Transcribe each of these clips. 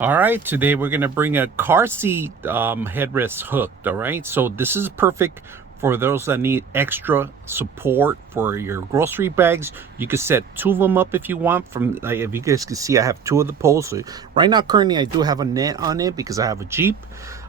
All right, today we're gonna bring a car seat headrest hooked. All right, so this is perfect for those that need extra support for your grocery bags. You can set two of them up if you want. From like, if you guys can see, I have two of the poles. So right now, currently, I do have a net on it because I have a Jeep.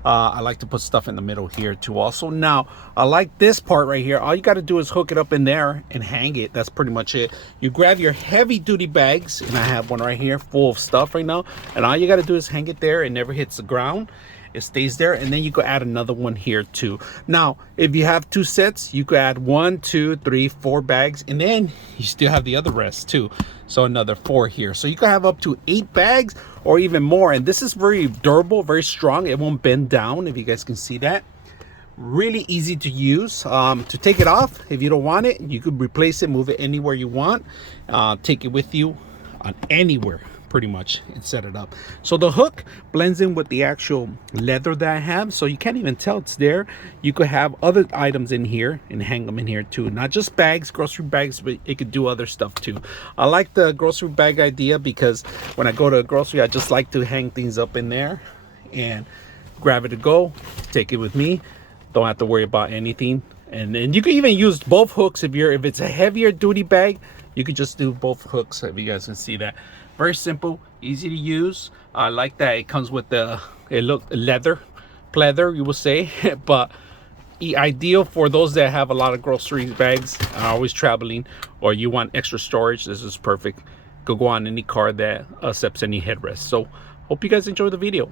I like to put stuff in the middle here too also. Now, I like this part right here. All you got to do is hook it up in there and hang it. That's pretty much it. You grab your heavy duty bags, and I have one right here full of stuff right now. And all you got to do is hang it there. It never hits the ground. It stays there, and then you could add another one here too. Now, if you have two sets, you could add 1, 2, 3, 4 bags, and then you still have the other rest too. So another 4 here. So you can have up to 8 bags or even more. And this is very durable, very strong. It won't bend down, if you guys can see that. Really easy to use. To take it off, if you don't want it, you could replace it, move it anywhere you want. Take it with you on anywhere pretty much and set it up. So the hook blends in with the actual leather that I have, so you can't even tell it's there. You could have other items in here and hang them in here too, not just bags, grocery bags, but it could do other stuff too. I like the grocery bag idea because when I go to a grocery, I just like to hang things up in there and grab it to go, take it with me, don't have to worry about anything. And then you can even use both hooks if it's a heavier duty bag. You could just do both hooks, if you guys can see that. Very simple, easy to use. I like that it comes with the leather, pleather, you will say, but ideal for those that have a lot of grocery bags, are always traveling, or you want extra storage. This is perfect. Could go on any car that accepts any headrest. So hope you guys enjoy the video.